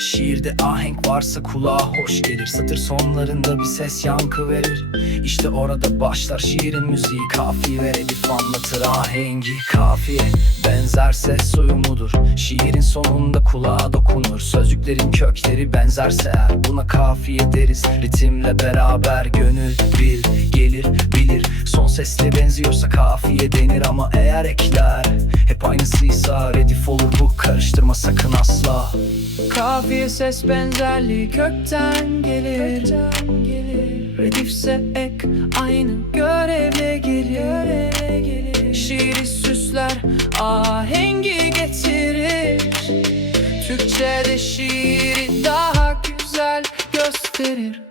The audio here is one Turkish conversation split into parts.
Şiirde ahenk varsa kulağa hoş gelir. Satır sonlarında bir ses yankı verir. İşte orada başlar şiirin müziği. Kafiye ve redif anlatır ahengi. Kafiye benzer ses uyumudur. Şiirin sonunda kulağa dokunur. Sözcüklerin kökleri benzerse eğer Buna kafiye deriz. Ritimle beraber gönül bil sesle benziyorsa kafiye denir Ama eğer ekler hep aynısıysa redif olur bu Karıştırma sakın asla. Kafiye ses benzerliği kökten gelir. Redifse ek aynı görevle gelir. Şiiri süsler ahengi getirir. Türkçe'de şiiri daha güzel gösterir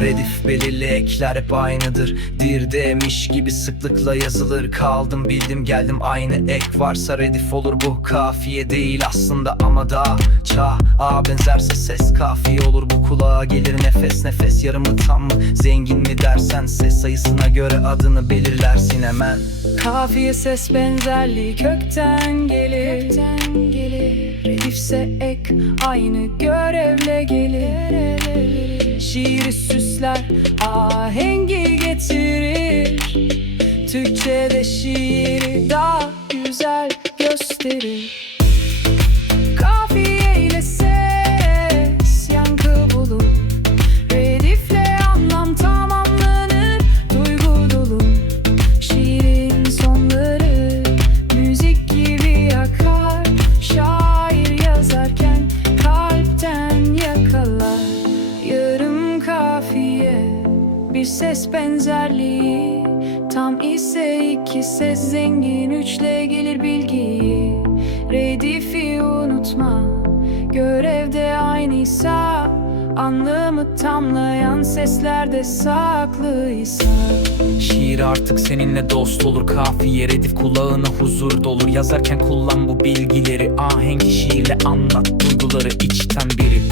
Redif belirli ekler hep aynıdır. Dir demiş gibi sıklıkla yazılır. Kaldım bildim geldim. Aynı ek varsa redif olur. Bu Kafiye değil aslında ama da ça A benzerse ses kafiye olur. Bu kulağa gelir nefes nefes. Yarım mı tam mı Zengin mi dersen ses sayısına göre adını belirlersin hemen. Kafiye ses benzerliği kökten gelir. Redifse ek aynı görevle gelir. Şiiri süsler ahengi getirir. Türkçe'de şiiri daha güzel gösterir bir ses benzerliği. Tam ise iki ses zengin üçle gelir bilgi Redifi unutma görevde aynıysa Anlamı tamlayan seslerde saklıysa. Şiir artık seninle dost olur Kafiye redif kulağına huzur dolur. Yazarken kullan bu bilgileri Ahenk şiirle anlat duyguları içten biri